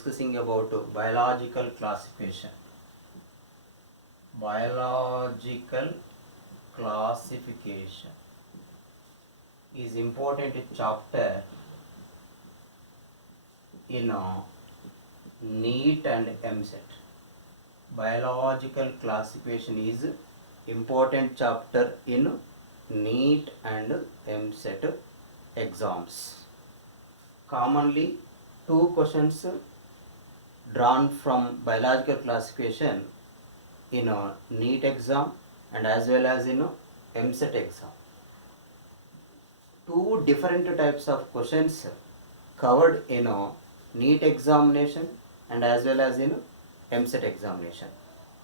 discussing about biological classification. Biological classification is important chapter in NEET and EAMCET. Biological classification is important chapter in NEET and EAMCET exams. Commonly, two questions drawn from biological classification in a NEET exam and as well as in a EAMCET exam. Two different types of questions covered in a NEET examination and as well as in EAMCET examination.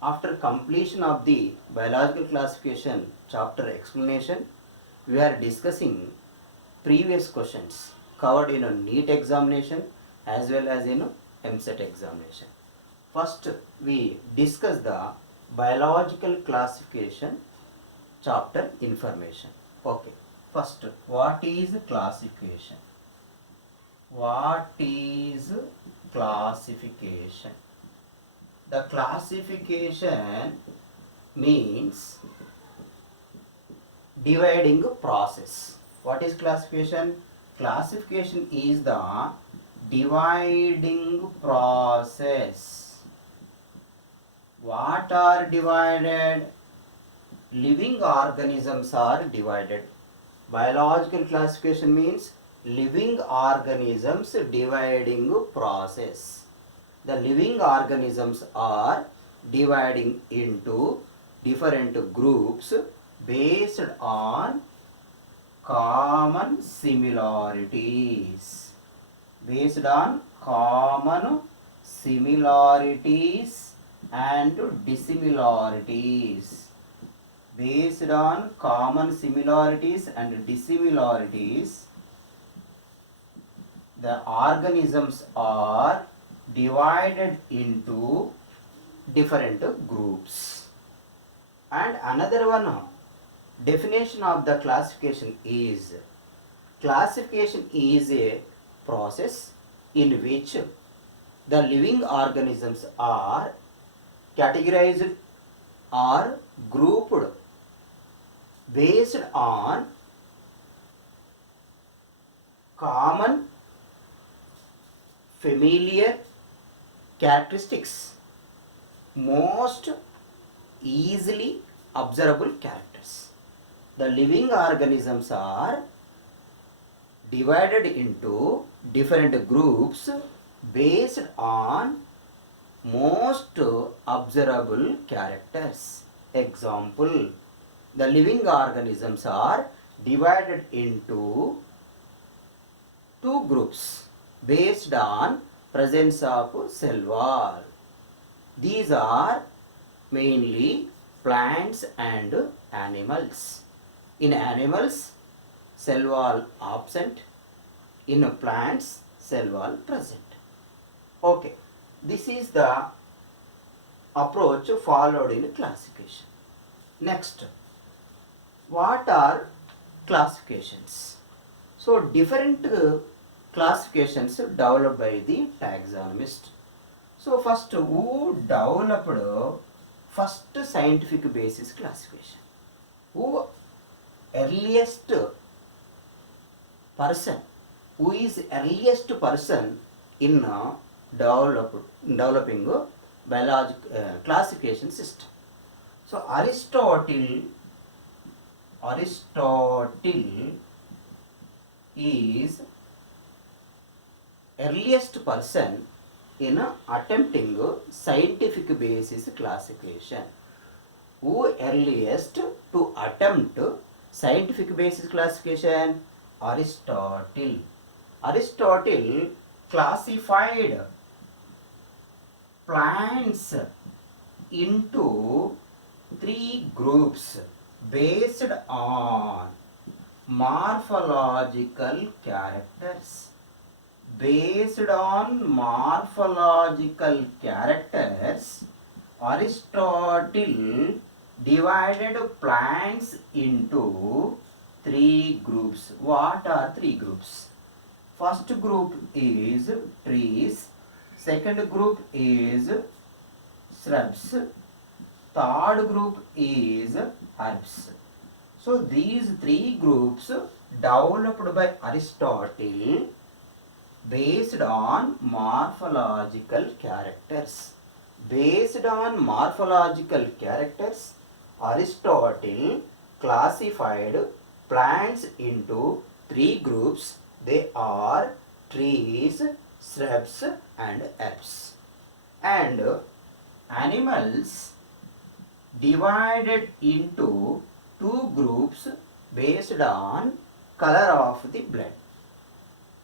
After completion of the biological classification chapter explanation, we are discussing previous questions covered in a NEET examination as well as in a EAMCET examination. First, we discuss the biological classification chapter information. Okay. First, what is classification? What is classification? The classification means dividing process. What is classification? Classification is the dividing process. What are divided? Living organisms are divided. Biological classification means living organisms dividing process. The living organisms are dividing into different groups based on common similarities. Based on common similarities and dissimilarities. Based on common similarities and dissimilarities, the organisms are divided into different groups. And another one definition of the classification is a process in which the living organisms are categorized or grouped based on common familiar characteristics, most easily observable characters. The living organisms are divided into different groups based on most observable characters. Example, the living organisms are divided into two groups based on presence of cell wall. These are mainly plants and animals. In animals, cell wall absent. In plants, cell wall present. Okay, this is the approach followed in classification. Next, what are classifications? So, different classifications developed by the taxonomist. So, first, who developed first scientific basis classification? Who earliest person? Who is earliest person in developing biological classification system? So, Aristotle is earliest person in attempting scientific basis classification. Who earliest to attempt scientific basis classification? Aristotle. Aristotle classified plants into three groups based on morphological characters. Based on morphological characters, Aristotle divided plants into three groups. What are three groups? First group is trees, second group is shrubs, third group is herbs. So these three groups developed by Aristotle based on morphological characters. Based on morphological characters, Aristotle classified plants into three groups. They are trees, shrubs, and herbs. And animals divided into two groups based on color of the blood.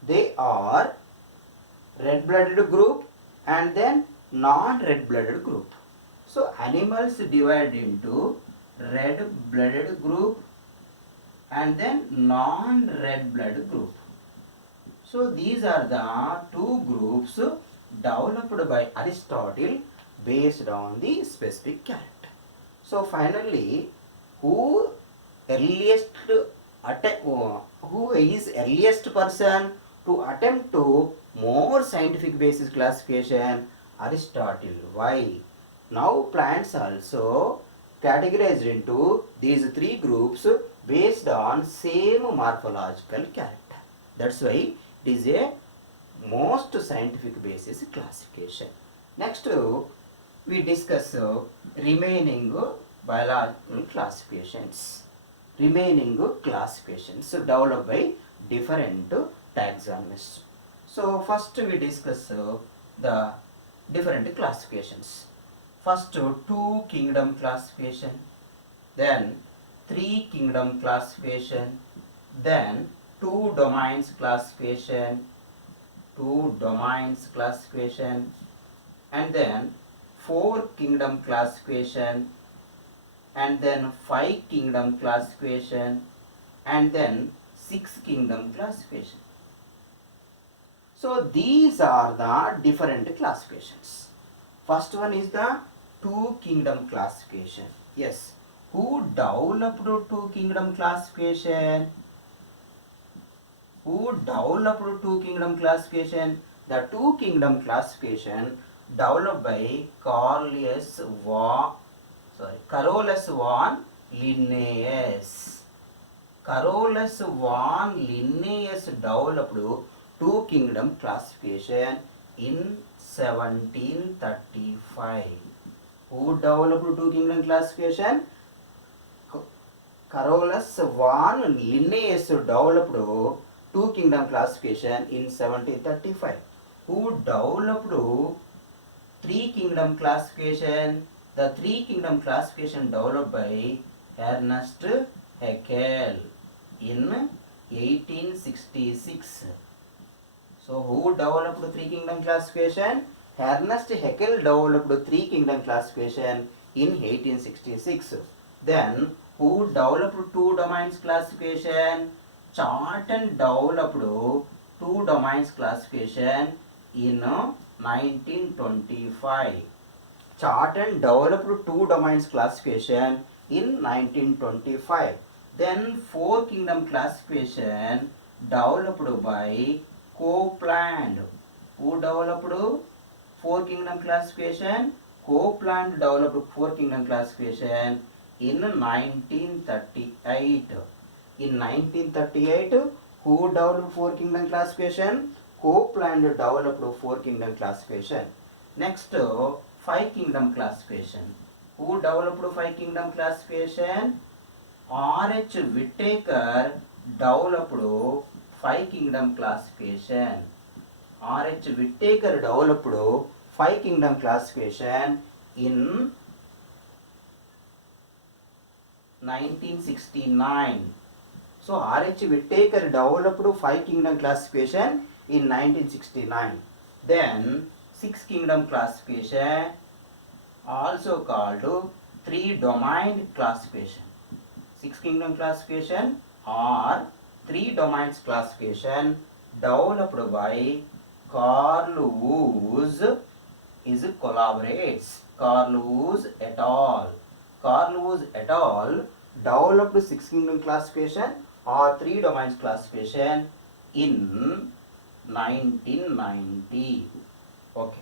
They are red-blooded group and then non-red-blooded group. So animals divided into red-blooded group and then non-red-blooded group. So these are the two groups developed by Aristotle based on the specific character. So finally, who is earliest person to attempt to more scientific basis classification? Aristotle. Why? Now plants also categorized into these three groups based on same morphological character. That's why it is a most scientific basis classification. Next we discuss remaining biological classifications. Remaining classifications developed by different taxonomists. So first we discuss the different classifications. First two kingdom classification, then three kingdom classification, then two domains classification, and then four kingdom classification, and then five kingdom classification, and then six kingdom classification. So these are the different classifications. First one is the two kingdom classification. Yes, who developed two kingdom classification? Who developed two kingdom classification? The two kingdom classification developed by Carolus von Linnaeus. Carolus von Linnaeus developed two kingdom classification in 1735. Who developed two kingdom classification? Carolus von Linnaeus developed two kingdom classification in 1735. Who developed three kingdom classification? The three kingdom classification developed by Ernst Haeckel in 1866. So who developed three kingdom classification? Ernst Haeckel developed three kingdom classification in 1866. Then who developed two domains classification? Charton developed two domains classification in 1925. Charton developed two domains classification in 1925. Then four kingdom classification developed by Copeland. Who developed four kingdom classification? Copeland developed four kingdom classification in 1938. In 1938, who developed four kingdom classification? Copeland developed four kingdom classification. Next, five kingdom classification. Who developed five kingdom classification? R.H. Whittaker developed five kingdom classification. R.H. Whittaker developed five kingdom classification in 1969. So R.H. Whittaker developed five kingdom classification in 1969. Then six kingdom classification, also called three domain classification. Six kingdom classification or three domains classification developed by Carl Woese collaborates. Carl Woese et al. Carl Woese et al. Developed six kingdom classification or three domains classification in 1990. Okay.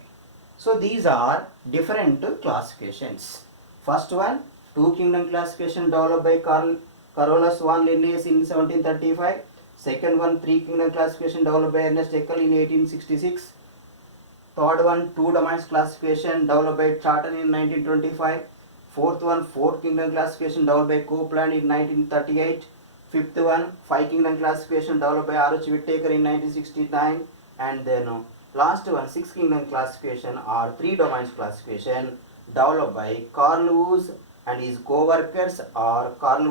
So these are different classifications. First one, two kingdom classification developed by Carolus von Linnaeus in 1735. Second one, three kingdom classification developed by Ernest Haeckel in 1866. Third one, two domains classification developed by Charton in 1925. Fourth one, four kingdom classification developed by Copeland in 1938. Fifth one, five kingdom classification developed by R.H. Whittaker in 1969. And then last one, six kingdom classification or three domains classification developed by Carl Woese and his co-workers, or Carl